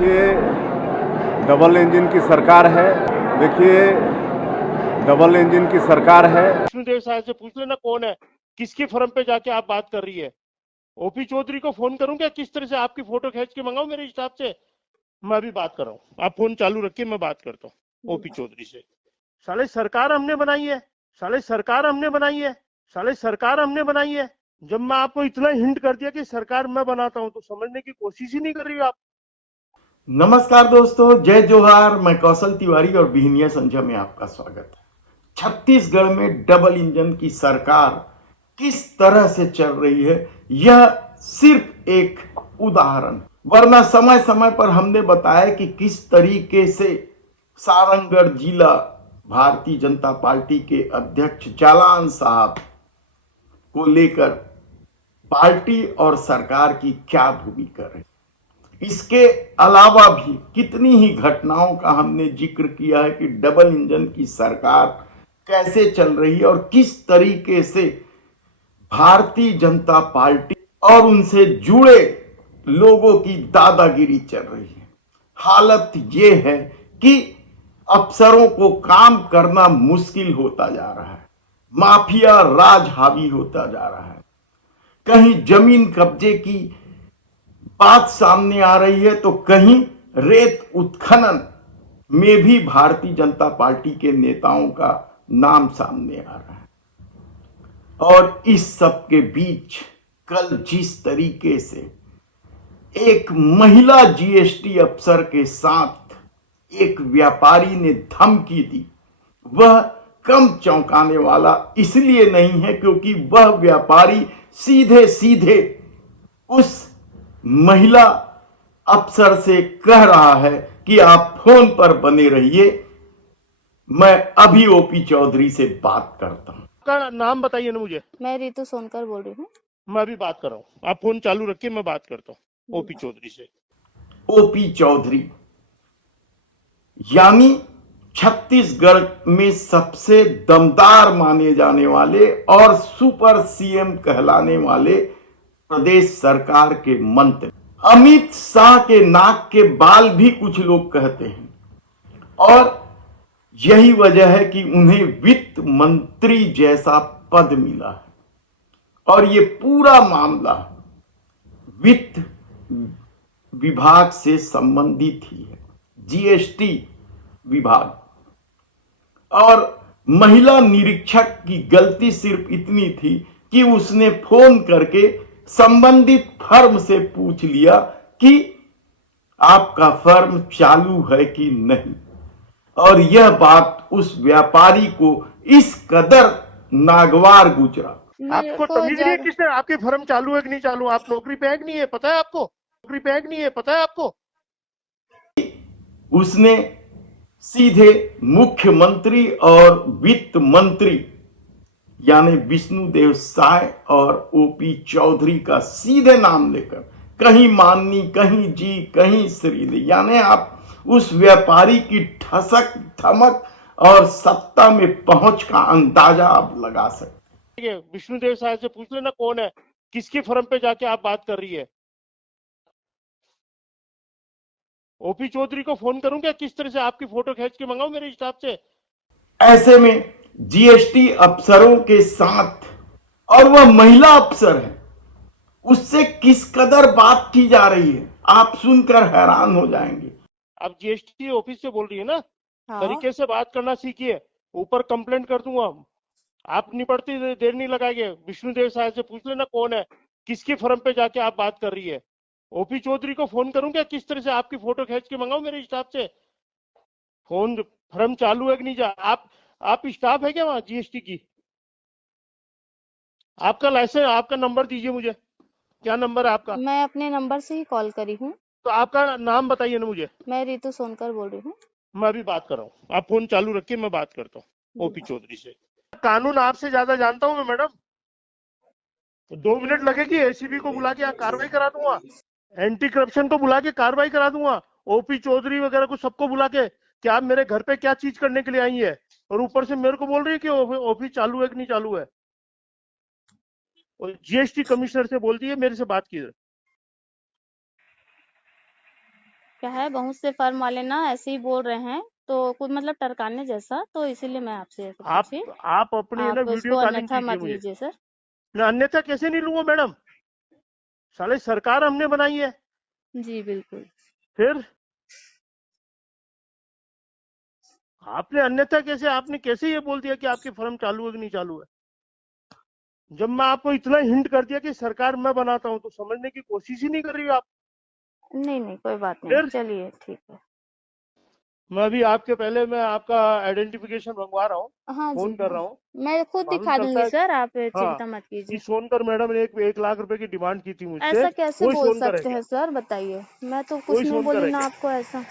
देखिए, double engine की सरकार है। देखिए, डबल इंजन की सरकार है। विष्णुदेव साहब से पूछ लेना कौन है, किसके फर्म पे जाके आप बात कर रही है। ओपी चौधरी को फोन करूं क्या, किस तरह से आपकी फोटो खींच के मंगाऊं मेरे हिसाब से। मैं अभी बात कर रहा हूँ, आप फोन चालू रखिए, मैं बात करता हूँ ओपी चौधरी से। साले सरकार हमने बनाई है, साले सरकार हमने बनाई है, साले सरकार हमने बनाई है। जब मैं आपको इतना हिंट कर दिया कि सरकार मैं बनाता हूँ तो समझने की कोशिश ही नहीं कर रही हो आप। नमस्कार दोस्तों, जय जोहार। मैं कौशल तिवारी और बिहनिया संझा में आपका स्वागत है। छत्तीसगढ़ में डबल इंजन की सरकार किस तरह से चल रही है, यह सिर्फ एक उदाहरण, वरना समय समय पर हमने बताया कि किस तरीके से सारंगढ़ जिला भारतीय जनता पार्टी के अध्यक्ष जालान साहब को लेकर पार्टी और सरकार की क्या भूमिका है। इसके अलावा भी कितनी ही घटनाओं का हमने जिक्र किया है कि डबल इंजन की सरकार कैसे चल रही है और किस तरीके से भारतीय जनता पार्टी और उनसे जुड़े लोगों की दादागिरी चल रही है। हालत यह है कि अफसरों को काम करना मुश्किल होता जा रहा है, माफिया राज हावी होता जा रहा है। कहीं जमीन कब्जे की बात सामने आ रही है तो कहीं रेत उत्खनन में भी भारतीय जनता पार्टी के नेताओं का नाम सामने आ रहा है। और इस सब के बीच कल जिस तरीके से एक महिला जीएसटी अफसर के साथ एक व्यापारी ने धमकी दी, वह कम चौंकाने वाला इसलिए नहीं है क्योंकि वह व्यापारी सीधे सीधे उस महिला अफसर से कह रहा है कि आप फोन पर बने रहिए, मैं अभी ओपी चौधरी से बात करता हूं। आपका नाम बताइए ना मुझे। मैं रितु सोनकर बोल रही हूँ। मैं अभी बात कर रहा हूँ, आप फोन चालू रखिए, मैं बात करता हूँ ओपी चौधरी से। ओपी चौधरी यानी छत्तीसगढ़ में सबसे दमदार माने जाने वाले और सुपर सीएम कहलाने वाले प्रदेश सरकार के मंत्री, अमित शाह के नाक के बाल भी कुछ लोग कहते हैं। और यही वजह है कि उन्हें वित्त मंत्री जैसा पद मिला है और ये पूरा मामला वित्त विभाग से संबंधित ही है, जीएसटी विभाग। और महिला निरीक्षक की गलती सिर्फ इतनी थी कि उसने फोन करके संबंधित फर्म से पूछ लिया कि आपका फर्म चालू है कि नहीं। और यह बात उस व्यापारी को इस कदर नागवार गुजरा। आपको तमीज नहीं है किसने आपकी फर्म चालू है कि नहीं चालू, आप नौकरी पे है कि नहीं है पता है आपको, नौकरी पे है कि नहीं है पता है आपको। उसने सीधे मुख्यमंत्री और वित्त मंत्री यानी विष्णुदेव साय और ओपी चौधरी का सीधे नाम लेकर कहीं माननी, कहीं जी, कहीं श्रीदेवी, यानी आप उस व्यापारी की ठसक धमक और सत्ता में पहुंच का अंदाजा आप लगा सकते हैं। विष्णुदेव साहब से पूछ लेना कौन है, किसके फर्म पे जाके आप बात कर रही है। ओपी चौधरी को फोन करूं क्या, किस तरह से आपकी फोटो खींच के मंगाऊं मेरे हिसाब से। ऐसे में जीएसटी अफसरों के साथ, और वह महिला अफसर है, उससे किस कदर बात की जा रही है आप सुनकर हैरान हो जाएंगे। आप जीएसटी ऑफिस से बोल रही है ना। हाँ। तरीके से बात करना सीखिए, ऊपर कंप्लेंट कर दूंगा। आप निपटती देर नहीं लगाएंगे। विष्णुदेव साहब से पूछ लेना कौन है, किसके फर्म पे जाके आप बात कर रही है। ओपी चौधरी को फोन करूं क्या, किस तरह से आपकी फोटो खींच के मंगाऊं मेरे हिसाब से। फोन फर्म चालू है कि नहीं जा, आप स्टाफ है क्या वहां जीएसटी की। आपका लाइसेंस, आपका नंबर दीजिए मुझे, क्या नंबर है आपका। मैं अपने नंबर से ही कॉल करी हूँ। तो आपका नाम बताइए ना मुझे। मैं रितु सोनकर बोल रही हूँ। मैं अभी बात कर रहा हूँ, आप फोन चालू रखिए, मैं बात करता हूँ ओपी चौधरी से। कानून आपसे ज्यादा जानता हूँ मैं मैडम। तो 2 मिनट लगेगी, एसीबी को बुला के यहाँ कार्रवाई करा दूंगा, एंटी करप्शन को बुला के कार्रवाई करा दूंगा, ओपी चौधरी वगैरह को सबको बुला के कि आप मेरे घर पे क्या चीज करने के लिए आई है, और ऊपर से मेरे को बोल रही है कि ऑफिस चालू है कि नहीं चालू है। और जीएसटी कमिश्नर से बोलती है मेरे से बात कीजिए। क्या है, बहुत से फर्म वाले ना ऐसे ही बोल रहे हैं, तो कुछ मतलब टरकाने जैसा, तो इसीलिए मैं आपसे ऐसे पूछी। आप अपनी है ना आप वीडियो इसको कॉलिंग अन्यथा कीजिए मत मुझे। लीजिए सर। मैं अन्यथा कैसे नहीं लूंगा मैडम? साले सरकार हमने बनाई है। जी बिल्कुल। फिर आपने अन्यथा कैसे, आपने कैसे ये बोल दिया कि आपकी फर्म चालू है कि नहीं चालू है? जब मैं आपको इतना हिंट कर दिया कि सरकार मैं बनाता हूं, तो समझने की कोशिश ही नहीं कर रही हो आप। नहीं नहीं, कोई बात नहीं, फिर चलिए ठीक है। मैं अभी आपके पहले मैं आपका आइडेंटिफिकेशन मंगवा रहा हूँ, हाँ जी फोन कर हाँ, रहा हूँ। मैं खुद मालूम दिखा चलता दूंगी है। सर, आप हाँ, चिंता मत कीजिए। कि सोनकर मैडम ने 1 लाख रुपए की डिमांड की थी मुझसे। ऐसा कैसे कोई बोल सोनकर है सकते क्या? हैं सर, बताइए। मैं तो कोई कुछ नहीं सोनकर बोली है ना क्या? आपको ऐसा।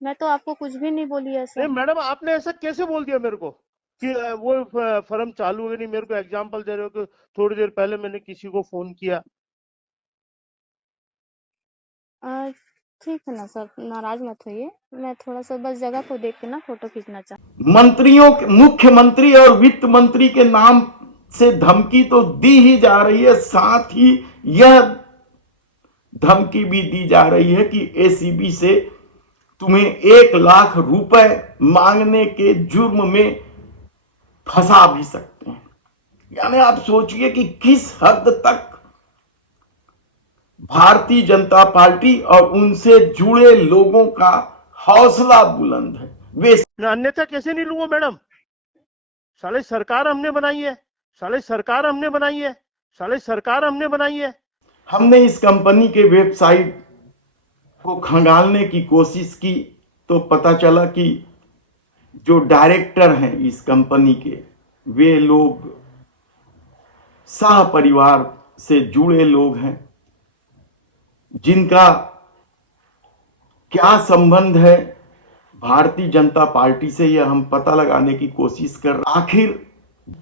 मैं तो आपको कुछ भी नहीं बोली नहीं ऐसा। मैडम, आपने ऐसा कैसे बोल दिया मेरे को कि वो फर्म चालू है नहीं? मेरे को एग्जांपल दे रहे हो कि थोड़ी देर पहले मैंने किसी को फोन किया। आ, ठीक है ना सर, नाराज मत होइए। मैं थोड़ा सा बस जगह को देख के ना फोटो खींचना मंत्रियों के, मुख्यमंत्री और वित्त मंत्री के नाम से धमकी तो दी ही जा रही है, साथ ही यह धमकी भी दी जा रही है कि एसीबी से तुम्हें 1 लाख रुपए मांगने के जुर्म में फंसा भी सकते हैं। यानी आप सोचिए कि किस हद तक भारतीय जनता पार्टी और उनसे जुड़े लोगों का हौसला बुलंद है। वे मैं अन्यथा कैसे नहीं लूंगा मैडम? साले सरकार हमने बनाई है। साले सरकार हमने बनाई है। साले सरकार हमने बनाई है। हमने इस कंपनी के वेबसाइट को खंगालने की कोशिश की तो पता चला कि जो डायरेक्टर हैं इस कंपनी के, वे लोग शाह परिवार से जुड़े लोग हैं, जिनका क्या संबंध है भारतीय जनता पार्टी से, यह हम पता लगाने की कोशिश कर रहे। आखिर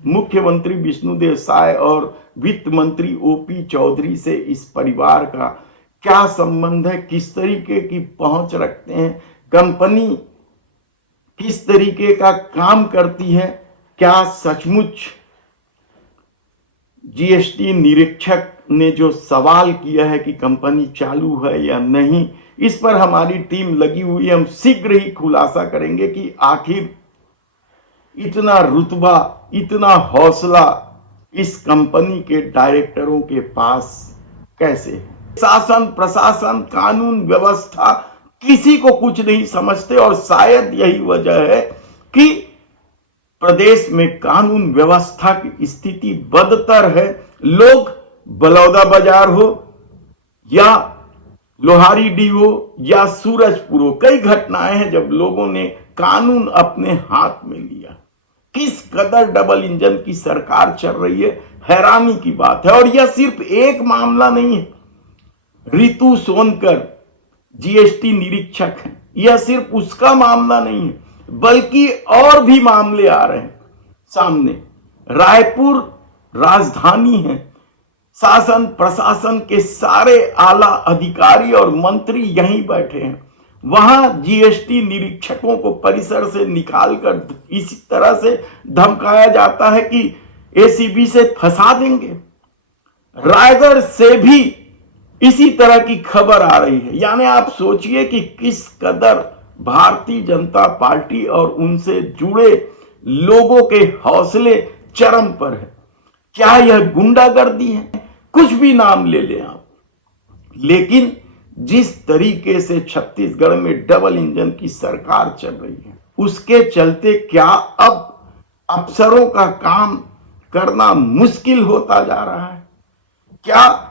मुख्यमंत्री विष्णुदेव साय और वित्त मंत्री ओपी चौधरी से इस परिवार का क्या संबंध है, किस तरीके की पहुंच रखते हैं, कंपनी किस तरीके का काम करती है, क्या सचमुच जीएसटी निरीक्षक ने जो सवाल किया है कि कंपनी चालू है या नहीं, इस पर हमारी टीम लगी हुई है। हम शीघ्र ही खुलासा करेंगे कि आखिर इतना रुतबा, इतना हौसला इस कंपनी के डायरेक्टरों के पास कैसे है। शासन, प्रशासन, कानून व्यवस्था किसी को कुछ नहीं समझते और शायद यही वजह है कि प्रदेश में कानून व्यवस्था की स्थिति बदतर है। लोग बलौदा बाजार हो या लोहारी डी हो या सूरजपुर हो, कई घटनाएं हैं जब लोगों ने कानून अपने हाथ में लिया। किस कदर डबल इंजन की सरकार चल रही है, हैरानी की बात है। और यह सिर्फ एक मामला नहीं है। रितु सोनकर जीएसटी निरीक्षक है, यह सिर्फ उसका मामला नहीं है, बल्कि और भी मामले आ रहे हैं सामने। रायपुर राजधानी है, शासन प्रशासन के सारे आला अधिकारी और मंत्री यहीं बैठे हैं। वहां जीएसटी निरीक्षकों को परिसर से निकालकर इसी तरह से धमकाया जाता है कि एसीबी से फंसा देंगे। रायगढ़ से भी इसी तरह की खबर आ रही है। यानी आप सोचिए कि किस कदर भारतीय जनता पार्टी और उनसे जुड़े लोगों के हौसले चरम पर है। क्या यह गुंडागर्दी है? कुछ भी नाम ले लें आप, लेकिन जिस तरीके से छत्तीसगढ़ में डबल इंजन की सरकार चल रही है, उसके चलते क्या अब अफसरों का काम करना मुश्किल होता जा रहा है? क्या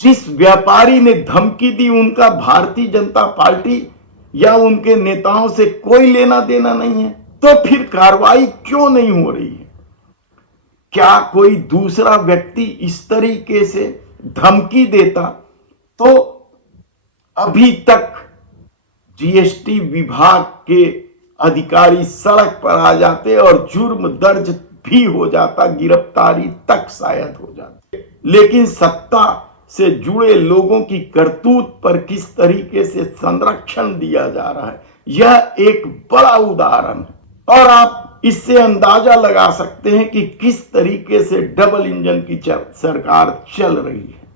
जिस व्यापारी ने धमकी दी उनका भारतीय जनता पार्टी या उनके नेताओं से कोई लेना देना नहीं है? तो फिर कार्रवाई क्यों नहीं हो रही है? क्या कोई दूसरा व्यक्ति इस तरीके से धमकी देता तो अभी तक जीएसटी विभाग के अधिकारी सड़क पर आ जाते और जुर्म दर्ज भी हो जाता, गिरफ्तारी तक शायद हो जाती। लेकिन सत्ता से जुड़े लोगों की करतूत पर किस तरीके से संरक्षण दिया जा रहा है, यह एक बड़ा उदाहरण है। और आप इससे अंदाजा लगा सकते हैं कि किस तरीके से डबल इंजन की सरकार चल रही है।